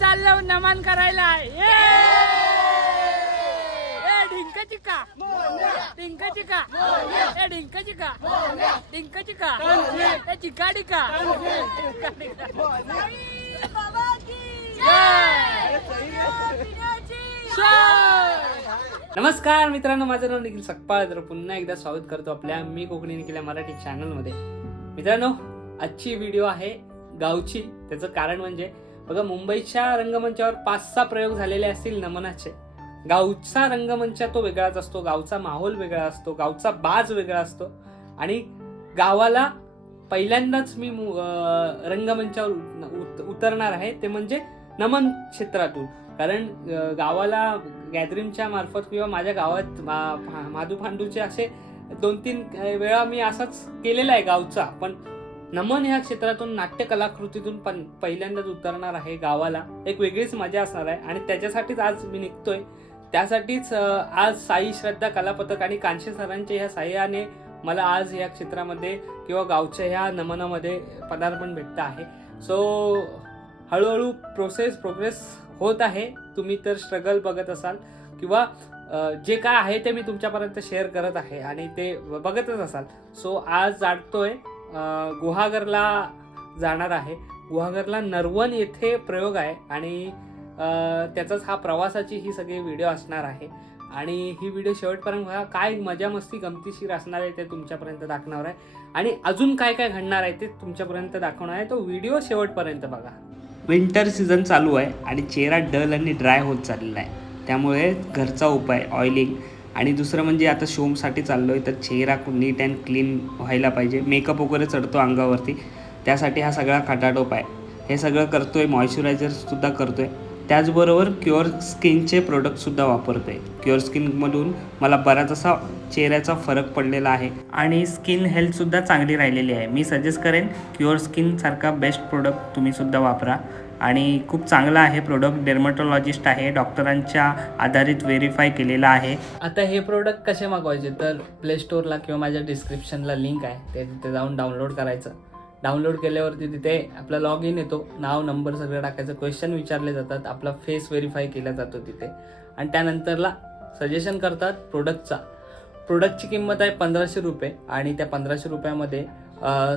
चाललो नमन करायला. ये! ए, ढिंक चिका ढिंक चिका ए ढिंक चिका ढिंक चिका ए चिका डिका चिका डिका. नमस्कार मित्रांनो माझं नाव निखिल सकपाळ. तर पुन्हा एकदा स्वागत करतो आपल्या मी कोकणी निखिल या मराठी चॅनलमध्ये मित्रांनो आजची व्हिडिओ आहे गावची. त्याचं कारण म्हणजे बघा मुंबईच्या रंगमंचावर पाच सहा प्रयोग झालेले असतील नमनाचे. गावचा रंगमंच तो वेगळाच असतो गावचा माहोल वेगळा असतो गावचा बाज वेगळा असतो. आणि गावाला पहिल्यांदाच मी मु- रंगमंचावर उत- उतरणार आहे ते म्हणजे नमन क्षेत्रातून. कारण गावाला गॅदरिंगच्या मार्फत किंवा माझ्या गावात मा- माधू फांडूचे असे दोन तीन वेळा मी असाच केलेला आहे गावचा. पण नमन ह्या क्षेत्रातून नाट्य कलाकृतीतून पण पहिल्यांदाच उतरणार आहे गावाला. एक वेगळीच मजा असणार आहे आणि त्याच्यासाठीच आज मी निघतोय. त्यासाठीच आज साई श्रद्धा कलापथक आणि कांशे सरांच्या ह्या साह्याने मला आज या क्षेत्रामध्ये किंवा गावच्या ह्या नमनामध्ये पदार्पण भेटतं आहे. सो हळूहळू प्रोसेस प्रोग्रेस होत आहे. तुम्ही तर स्ट्रगल बघत असाल किंवा जे काय आहे ते मी तुमच्यापर्यंत शेअर करत आहे आणि ते बघतच असाल. सो आज जाणतोय गुहागरला जाणार आहे. गुहागरला नरवण येथे प्रयोग आहे आणि त्याचाच हा प्रवासाची ही सगळी व्हिडिओ असणार आहे. आणि ही व्हिडिओ शेवटपर्यंत बघा काय मजा मस्ती गमतीशीर असणार आहे ते तुमच्यापर्यंत दाखवणार आहे. आणि अजून काय काय घडणार आहे ते तुमच्यापर्यंत दाखवणार आहे. तो व्हिडिओ शेवटपर्यंत बघा. विंटर सीझन चालू आहे आणि चेहरा डल आणि ड्राय होत चाललेला आहे. त्यामुळे घरचा उपाय ऑइलिंग आणि दुसरं म्हणजे आता शोमसाठी चाललो आहे तर चेहरा नीट अँड क्लीन व्हायला पाहिजे. मेकअप वगैरे चढतो अंगावरती. त्यासाठी हा सगळा खटाटोप आहे. हे सगळं करतो आहे मॉइश्चरायझरसुद्धा करतो आहे त्याचबरोबर क्युअर स्किनचे प्रोडक्टसुद्धा वापरतो आहे क्युअर स्किनमधून मला बराच असा चेहऱ्याचा फरक पडलेला आहे. आणि स्किन हेल्थसुद्धा चांगली राहिलेली आहे. मी सजेस्ट करेन क्युअर स्किनसारखा बेस्ट प्रोडक्ट तुम्हीसुद्धा वापरा. आणि खूप चांगला आहे. प्रोडक्ट डेर्मॅटॉलॉजिस्ट आहे. डॉक्टरांच्या आधारित व्हेरीफाय केलेला आहे. आता हे प्रोडक्ट कसे मागवायचे? तर प्ले स्टोअरला किंवा माझ्या डिस्क्रिप्शनला लिंक आहे. ते तिथे जाऊन डाउनलोड करायचं. डाउनलोड केल्यावरती तिथे आपला लॉग इन येतो. नाव नंबर सगळं टाकायचं. क्वेश्चन विचारले जातात. आपला फेस व्हेरीफाय केला जातो तिथे. आणि त्यानंतरला सजेशन करतात प्रोडक्टचा प्रोडक्टची किंमत आहे पंधराशे रुपये आणि त्या पंधराशे रुपयामध्ये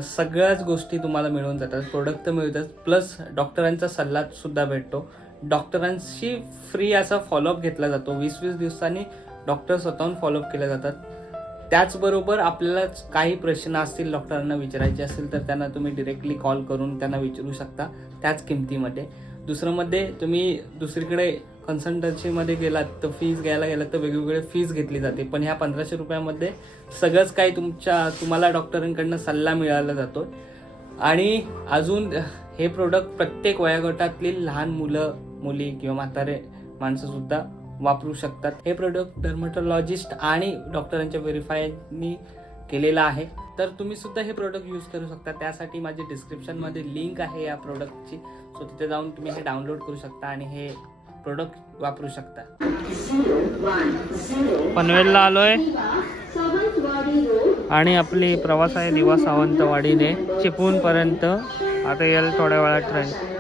सगळ्याच गोष्टी तुम्हाला मिळून जातात प्रोडक्ट तर मिळतात. प्लस डॉक्टरांचा सल्ला सुद्धा भेटतो. डॉक्टरांशी फ्री असा फॉलोअप घेतला जातो. वीस वीस दिवसांनी डॉक्टर स्वतःहून फॉलोअप केले जातात. त्याचबरोबर आपल्याला काही प्रश्न असतील डॉक्टरांना विचारायचे असतील तर त्यांना तुम्ही डिरेक्टली कॉल करून त्यांना विचारू शकता. त्याच किमतीमध्ये. दुसरं मध्ये तुम्ही दुसरीकडे कन्सल्टन्सीमध्ये गेलात तर फीज घ्यायला गेलात तर वेगवेगळे फीज घेतली जाते. पण ह्या पंधराशे रुपयामध्ये सगळंच काही तुमच्या तुम्हाला डॉक्टरांकडनं सल्ला मिळाला जातो. आणि अजून हे प्रोडक्ट प्रत्येक वयोगटातली लहान मुलं मुली किंवा म्हातारे माणसंसुद्धा वापरू शकतात. हे प्रोडक्ट डर्मॅटॉलॉजिस्ट आणि डॉक्टरांच्या व्हेरीफायनी केलेला आहे. तर तुम्ही सुद्धा हे प्रोडक्ट यूज करू शकता. त्यासाठी माझी डिस्क्रिप्शनमध्ये लिंक आहे या प्रोडक्टची सो तिथे जाऊन तुम्ही हे डाउनलोड करू शकता आणि हे प्रोडक्ट वापरू शकता. पनवेलला आलोय. आणि आपली प्रवास आहे दिवा सावंतवाडीने. चिपळूणपर्यंत. आता येईल थोड्या वेळात ट्रेन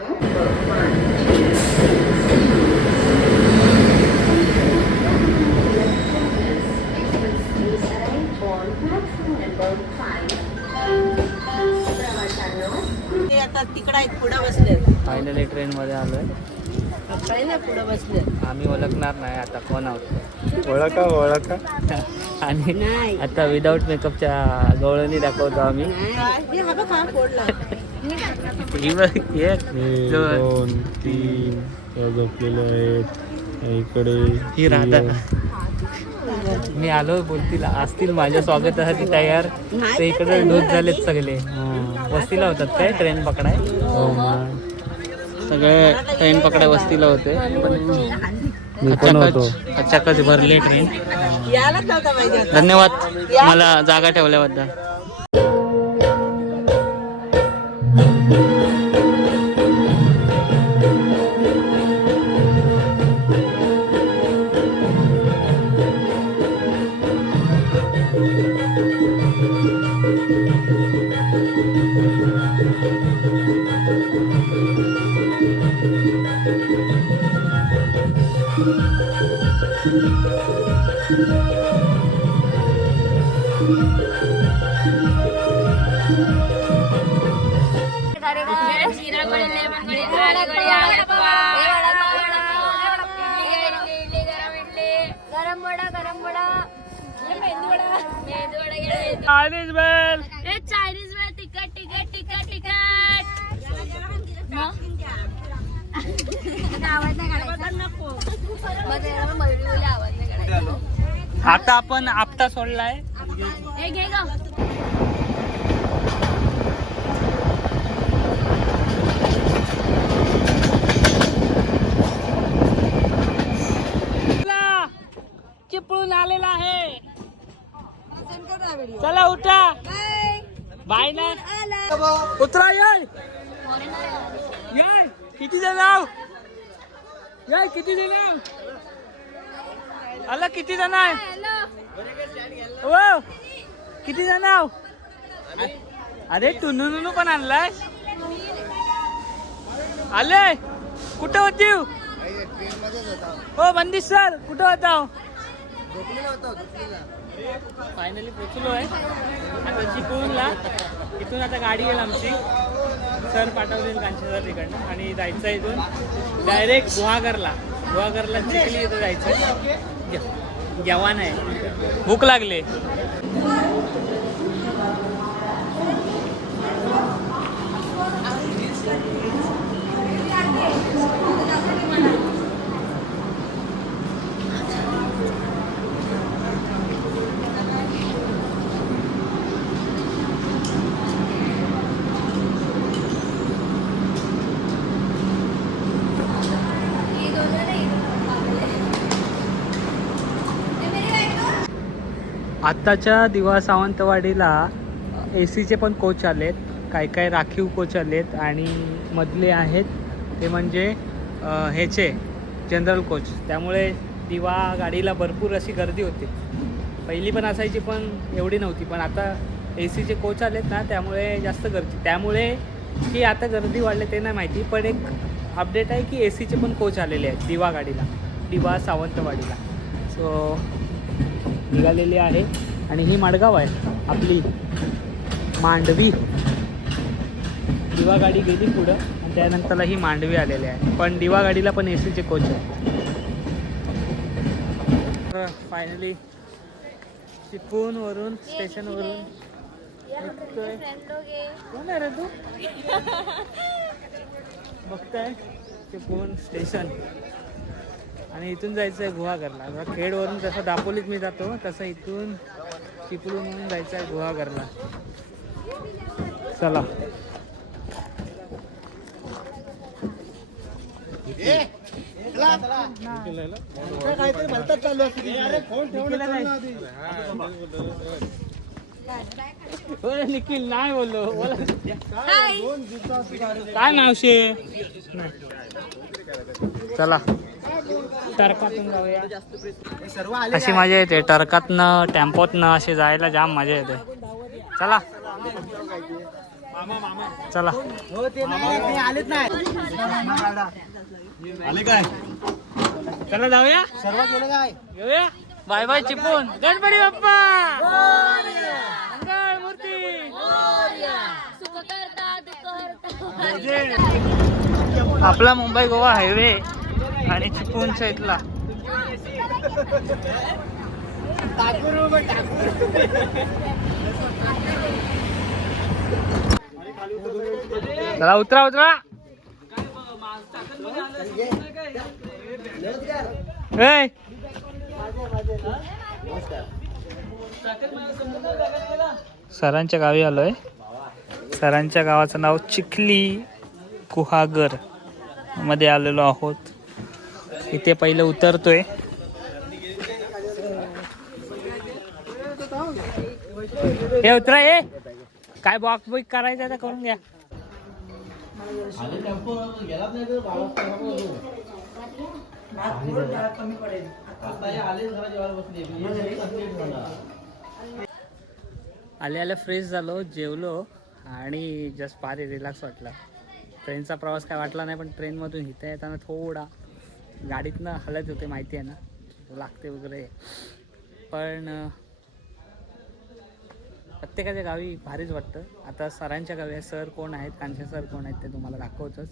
तिकडं आहेत पुढं बसले फायनली ट्रेनमध्ये आलोय. पहिल्या पुढं बसले आम्ही ओळखणार नाही आता कोण आहोत. ओळखा ओळखा. आणि नाही. आता विदाऊट मेकअपच्या गवळणी दाखवतो आम्ही. हे हा बघ हा फोडला. ही बघ, हे एक दोन. दोन तीन. त्या झोपलेले आहेत. इकडे ही राधा मी आलो बोलतील. असतील माझ्या स्वागतासाठी तयार. ते इकडे डोस झालेत सगळे. वस्तीला होतात काय? ट्रेन पकडाय? हो. सगळे ट्रेन पकडाय वस्तीला होते. मी पण होतो. अचाकच भरली ट्रेन. धन्यवाद. मला जागा ठेवल्याबद्दल. गरम वडा गरम वडा मेंदू वडा मेंदू वडा चायनीज बेल ए चायनीज वेळ तिकट तिकट तिकट तिकट आवाज बोली आता आपण आपटा सोडलाय. ए घे ग चिपळून आलेला आहे चला उठा. बाय ना. उतरा याय. याय. किती जण याय किती जण आला किती जण आहे? हो. किती जण आहो? अरे टुनू नुनू पण आणलाय. आले. कुठं होती. हो बंदिश सर कुठं होता? फायनली पोचलो आहे. आता चिपळूणला. इथून आता गाडी येईल आमची. सर पाठवतील कांचीसर तिकडनं. आणि जायचं आहे इथून. डायरेक्ट गुहागरला. गुहागरला चिखली इथं जायचं आहे. जवान आहे. भूक लागले. आत्ताच्या दिवा सावंतवाडीला ए सीचे पण कोच आलेत. काय काय राखीव कोच आलेत आणि मधले आहेत. ते म्हणजे ह्याचे जनरल कोच त्यामुळे दिवा गाडीला भरपूर अशी गर्दी होती. पहिली पण असायची पण एवढी नव्हती. पण आता ए सीचे कोच आलेत ना त्यामुळे जास्त गर्दी. त्यामुळे की आता गर्दी वाढले ते नाही माहिती. पण एक अपडेट आहे की ए सीचे पण कोच आलेले आहेत दिवा गाडीला. दिवा सावंतवाडीला. सो निघालेली आहे. आणि ही मडगाव आहे. आपली मांडवी. दिवा गाडी गेली पुढं. आणि त्यानंतरला ही मांडवी आलेली आहे. पण दिवा गाडीला पण ए सीचे कोच आहे फायनली चिपळूणवरून स्टेशनवरून निघतोय कोण आहे रे तू? बघताय. चिपळूण स्टेशन आणि इथून जायचं आहे गुहागरला. आता खेडवरून जसं दापोलीत मी जातो तसं इथून चिपळूण म्हणून जायचं आहे गुहागरला. चला. निखिल नाही बोललो. बोला. काय नाव शे? नाही. चला. टर्कातून जाऊया. अशी मजा येते टर्कातनं टेम्पोतनं असे जायला जाम मजा येते. चला. चला. चला जाऊया. येऊया. Bye bye Chiplun. Ganpati Bappa! आपला मुंबई गोवा हायवे. आणि चिपळूणच्या इथला चला उतरा उतरा. सरांच्या गावी आलोय. सरांच्या गावाचं नाव चिखली कुहागरमध्ये आलेलो आहोत. इथे पहिले उतरतोय. हे उतरा ये काय बॉक्स बुक करायचं तर करून घ्या. आले आले फ्रेश झालो जेवलो आणि जस्ट भारी रिलॅक्स वाटला. ट्रेनचा प्रवास काय वाटला नाही पण ट्रेनमधून इथे येताना थोडा गाडीतनं हलत होते माहिती आहे ना? लागते वगैरे. पण प्रत्येकाच्या गावी भारीच वाटतं. आता सरांच्या गावी आहे सर कोण आहेत कांचे सर कोण आहेत ते तुम्हाला दाखवतोच.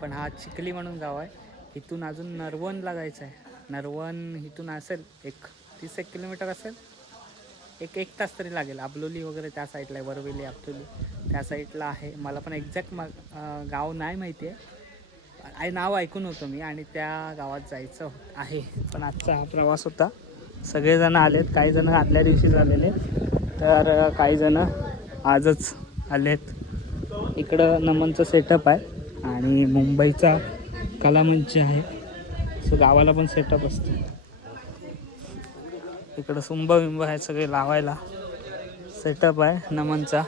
पण हा चिखली म्हणून गाव आहे. इथून अजून नरवणला जायचं आहे. नरवण इथून असेल एक तीस एक किलोमीटर असेल. एक एक तास तरी लागेल. अबलोली वगैरे त्या साईडला आहे वरवेली आबलोली त्या साईडला आहे. मला पण एक्झॅक्ट मा गाव नाही माहिती आहे. आई नाव ऐकून होतो मी आणि त्या गावात जायचं आहे. पण आजचा हा प्रवास होता. सगळेजण आलेत काही जण आदल्या दिवशी झालेले तर काही जण आजच आलेत. इकडं नमनचं सेटअप आहे आणि मुंबईचा कलामंच आहे. सो गावाला पण सेटअप असतो. इकडं सुंब बिंब आहे सगळे लावायला. सेटअप आहे नमनचा.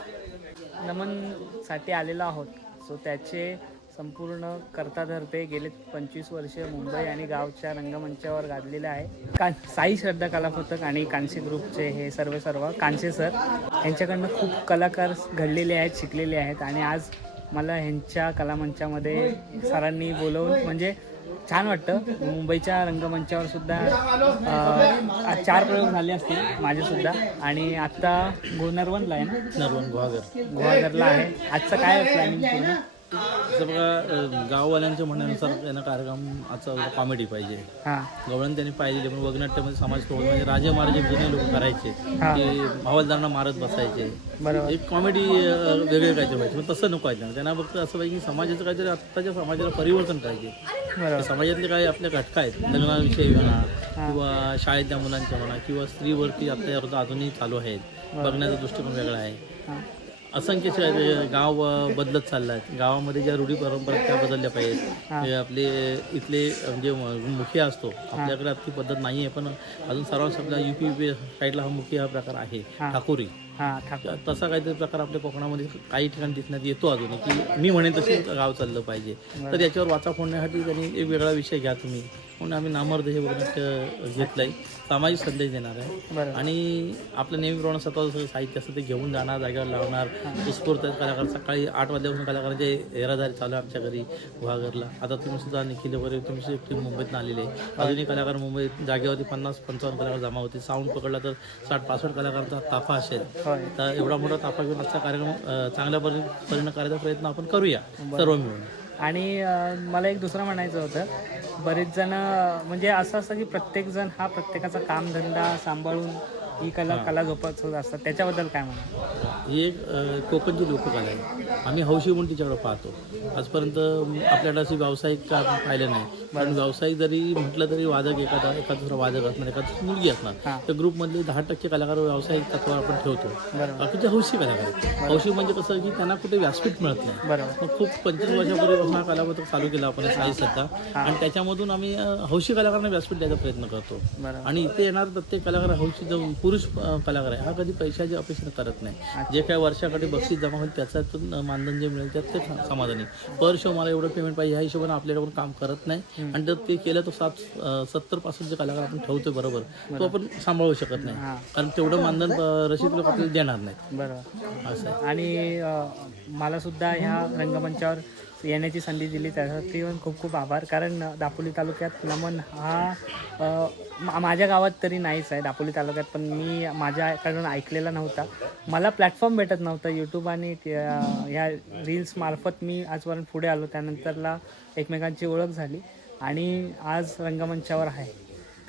नमनसाठी आलेला आहोत. सो त्याचे संपूर्ण करता धरते गेले पंचवीस वर्ष मुंबई आणि गावच्या रंगमंचावर गाजलेले आहे. का साई श्रद्धा कलापथक आणि कांशी ग्रुपचे हे सर्व सर्व कांसे सर यांच्याकडनं खूप कलाकार घडलेले आहेत शिकलेले आहेत आणि आज मला ह्यांच्या कलामंचामध्ये सरांनी बोलवून म्हणजे छान वाटतं. मुंबईच्या रंगमंचावर सुद्धा चार प्रयोग झाले असतील माझे सुद्धा आणि आता गोनरवनला आहे ना? नरवण गुहागर. गुहागरला आहे. आजचं काय प्लॅनिंग असं बघा गाववाल्यांच्या म्हणण्यानुसार यांना कार्यक्रम आजचा कॉमेडी पाहिजे. हां. गवळण त्यांनी पाहिलेले पण वगनाट्यामध्ये समाज तो म्हणजे राजे महाराजे जुने लोक करायचे. की भावलदारांना मारत बसायचे. एक कॉमेडी वेगळे काहीतरी पाहिजे पण तसं नको आहे त्यांना त्यांना फक्त असं पाहिजे की समाजाचं काहीतरी आत्ताच्या समाजाला परिवर्तन पाहिजे. समाजातले काही आपल्या घटका आहेत लग्नाविषयी म्हणा किंवा शाळेतल्या मुलांच्या म्हणा किंवा स्त्रीवरती आता आधुनिक चालू आहेत बघण्याचा दृष्टिकोन वेगळा आहे. असंख्य शे- गाव अ, बदलत चाललं आहे गावामध्ये ज्या रूढी परंपरा त्या बदलल्या पाहिजेत. हे. आपले इथले म्हणजे म- मुखिया असतो आपल्याकडे ती पद्धत नाही आहे पण अजून सर्वांस आपल्या युपी युपी साईडला हा मुखिया हा प्रकार आहे. ठाकुरी. हां ठाकूर. तसा काहीतरी प्रकार आपल्या कोकणामध्ये काही ठिकाणी दिसण्यात येतो अजून की मी म्हणेन तसे गाव चाललं पाहिजे. तर याच्यावर वाचा फोडण्यासाठी त्यांनी एक वेगळा विषय घ्या तुम्ही. म्हणून आम्ही नामर्द हे वगैरे घेतलंय. सामाजिक संदेश देणार आहे. आणि आपलं नेहमीप्रमाणे स्वतः साहित्य असतं ते घेऊन जाणार जागेवर लावणार. उत्स्फूर्त कलाकार सकाळी आठ वाजल्यापासून कलाकारांचे येरादारी चालू आहे आमच्या घरी गुहागरला. आता तुम्ही सुद्धा निखिल वगैरे तुम्ही टीम मुंबईतून आलेले. अजूनही कलाकार मुंबईत जागेवरती पन्नास पंचावन्न कलाकार जमा होते. साऊंड पकडला तर साठ पासष्ट कलाकारांचा ताफा असेल. तर एवढा मोठा ताफा घेऊन आजचा कार्यक्रम चांगल्या परी परिणाम करायचा प्रयत्न आपण करूया. सर्व मिळून. आणि मला एक दुसरं म्हणायचं होतं. बरेच जण म्हणजे असं असतं की प्रत्येक जण हा प्रत्येकाचा कामधंदा सांभाळून ही कला कला जोपासत असतात. त्याच्याबद्दल काय म्हणा ही एक अ, कोकणची लोककला आहे. आम्ही हौशी म्हणून तिच्याकडे पाहतो. आजपर्यंत आपल्याला अशी व्यावसायिक का पाहिलं नाही. पण व्यावसायिक जरी म्हटलं तरी वादक एखादा एखादा दुसरा वादक असणार एखादी मुलगी असणार. त्या ग्रुपमधले दहा टक्के कलाकार व्यावसायिक तत्वावर आपण ठेवतो. बाकीचे हौशी कलाकार आहेत. हौशी म्हणजे कसं की त्यांना कुठे व्यासपीठ मिळत नाही. बरोबर. मग खूप पंचवीस वर्षापूर्वीपासून हा कलापथक चालू केला आपण साई सध्या आणि त्याच्यामधून आम्ही अ, हौशी कलाकारांना व्यासपीठ द्यायचा प्रयत्न करतो. बरोबर. आणि इथे येणार प्रत्येक कलाकार हौशी जो पुरुष कलाकार आहे. हा कधी पैशाची अपेक्षा करत नाही. जे काय वर्षाकडे बक्षीस जमा होईल त्याच्यातून मानधन जे मिळेल त्यात ते समाधानी पर शो मला एवढं पेमेंट पाहिजे ह्या हिशोबाने आपल्याकडून काम करत नाही. आणि जर ते केलं तर सात सत्तरपासून जे कलाकार आपण ठेवतोय बरोबर तो आपण सांभाळू शकत नाही. कारण तेवढं मानधन रशीद लोक आपल्याला देणार नाही बरोबर. असं आणि मला सुद्धा ह्या रंगमंचावर येण्याची संधी दिली. त्यासाठी पण खूप खूप आभार. कारण दापोली तालुक्यात नमन हा माझ्या गावात तरी नाहीच आहे दापोली तालुक्यात पण मी माझ्याकडून ऐकलेला नव्हता. मला प्लॅटफॉर्म भेटत नव्हता यूट्यूब आणि ह्या रील्समार्फत मी आजपर्यंत पुढे आलो. त्यानंतरला एकमेकांची ओळख झाली आणि आज रंगमंचावर आहे.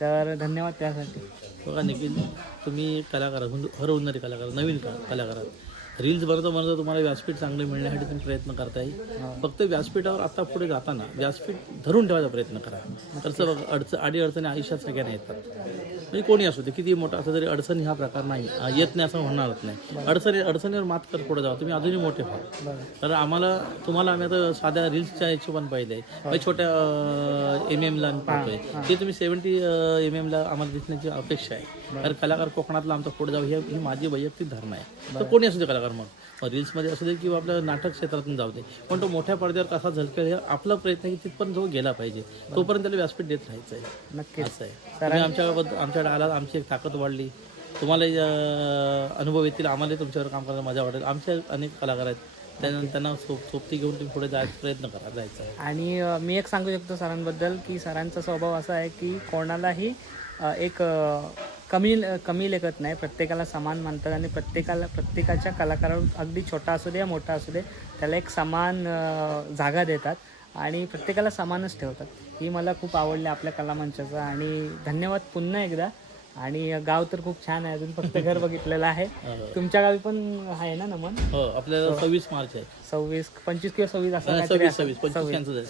तर धन्यवाद त्यासाठी. बघा निखिल तुम्ही कलाकार हरवणारे कलाकार नवीन कलाकार रील्स बनवता बनवता तुम्हाला व्यासपीठ चांगले मिळण्यासाठी तुम्ही प्रयत्न करताय. फक्त व्यासपीठावर आता पुढे जाताना व्यासपीठ धरून ठेवायचा प्रयत्न करा. तसं बघा अडचण अडी अडचणी आयुष्यात सगळ्यांना येतात. म्हणजे कोणी असू दे किती मोठा असं तरी अडचणी हा प्रकार नाही येत नाही असं म्हणणारच नाही. अडचणी अडचणीवर मात कर पुढे जावा तुम्ही अजूनही मोठे व्हा. तर आम्हाला तुम्हाला आम्ही आता साध्या रील्सच्या हिशोबाने पाहिजे छोट्या एम एमला पाहतोय. ते तुम्ही सेवन्टी एम एमला आम्हाला दिसण्याची अपेक्षा आहे. कारण कलाकार कोकणातला आमचा पुढे जाऊ ही ही माझी वैयक्तिक धारणा आहे. तर कोणी असू दे कलाकार मग रील्समध्ये असू दे किंवा आपल्या नाटक क्षेत्रातून जाऊ दे. पण तो मोठ्या पडद्यावर कसा झलकेल हे आपला प्रयत्न की तिथपर्यंत जो गेला पाहिजे. तोपर्यंत त्याला व्यासपीठ देत राहायचं आहे नक्कीच. असं आहे. तुम्ही आमच्याबद्दल आमच्याकडे आलात आमची एक ताकद वाढली. तुम्हाला अनुभव येतील आम्हाला तुमच्यावर काम करायला मजा वाटेल. आमचे अनेक कलाकार आहेत. त्यानंतर त्यांना सोब सोबती घेऊन तुम्ही पुढे जायचा प्रयत्न करा जायचा आहे. आणि मी एक सांगू शकतो सरांबद्दल की सरांचा स्वभाव असा आहे की कोणालाही एक कमी कमी लेखत नाही. प्रत्येकाला समान मानतात आणि प्रत्येकाला प्रत्येकाच्या कलाकारावर अगदी छोटा असू दे या मोठा असू दे त्याला एक समान जागा देतात आणि प्रत्येकाला समानच ठेवतात. ही मला खूप आवडली आपल्या कलामंचाचं आणि धन्यवाद पुन्हा एकदा. आणि गाव तर खूप छान आहे अजून फक्त घर बघितलेलं आहे. तुमच्या गावी पण आहे ना नमन? हो आपल्याला सव्वीस मार्च आहे. सव्वीस पंचवीस किंवा सव्वीस असं पंचवीस सव्वीस. कॅन्सल आहे.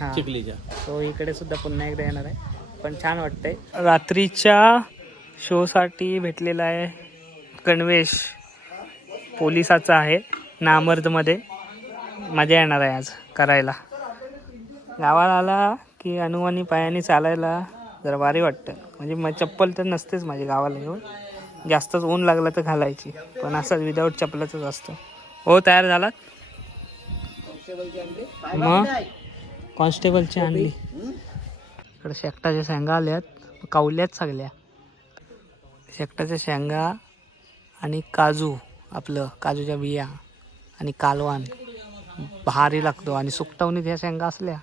हा. चिखलीच्या. तो इकडे सुद्धा पुन्हा एकदा येणार आहे. पण छान वाटतंय. रात्रीच्या शोसाठी भेटलेला आहे गणवेश पोलिसाचा आहे नामर्दमध्ये. मजा येणार आहे आज करायला. गावाला आला की अनुवानी पायाने चालायला जरा भारी वाटतं. म्हणजे मग चप्पल तर नसतेच माझी गावाला येऊन. जास्तच ऊन लागलं तर घालायची. पण असं विदाऊट चप्पलाचंच असतं. हो तयार झालात? मग? कॉन्स्टेबलची आणली. इकडे शेकटाच्या शेंगा आल्यात. कावल्यात सगळ्या. शेकटाच्या शेंगा आणि काजू आपलं काजूच्या बिया आणि कालवान भारी लागतो आणि सुकटवणीत ह्या शेंगा असल्या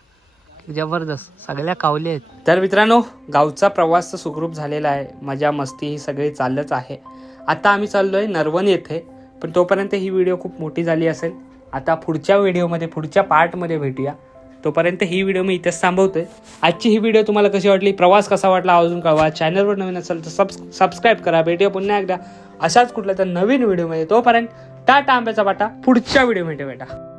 जबरदस्त. सगळ्या कावल्या आहेत. तर मित्रांनो गावचा प्रवास तर सुखरूप झालेला आहे. मजा मस्ती ही सगळी चाललंच आहे. आता आम्ही चाललोय नरवण येथे पण तोपर्यंत ही व्हिडिओ खूप मोठी झाली असेल. आता पुढच्या व्हिडिओमध्ये पुढच्या पार्टमध्ये भेटूया. तोपर्यंत ही व्हिडिओ मी इथेच थांबवतोय. आजची ही व्हिडिओ तुम्हाला कशी वाटली प्रवास कसा वाटला अजून कळवा. चॅनलवर नवीन असेल तर सब सबस्क्राईब करा. भेटूया पुन्हा एकदा. अशाच कुठल्या तर नवीन व्हिडिओमध्ये तोपर्यंत टाटा आंब्याचा वाटा पुढच्या व्हिडिओमध्ये भेटा.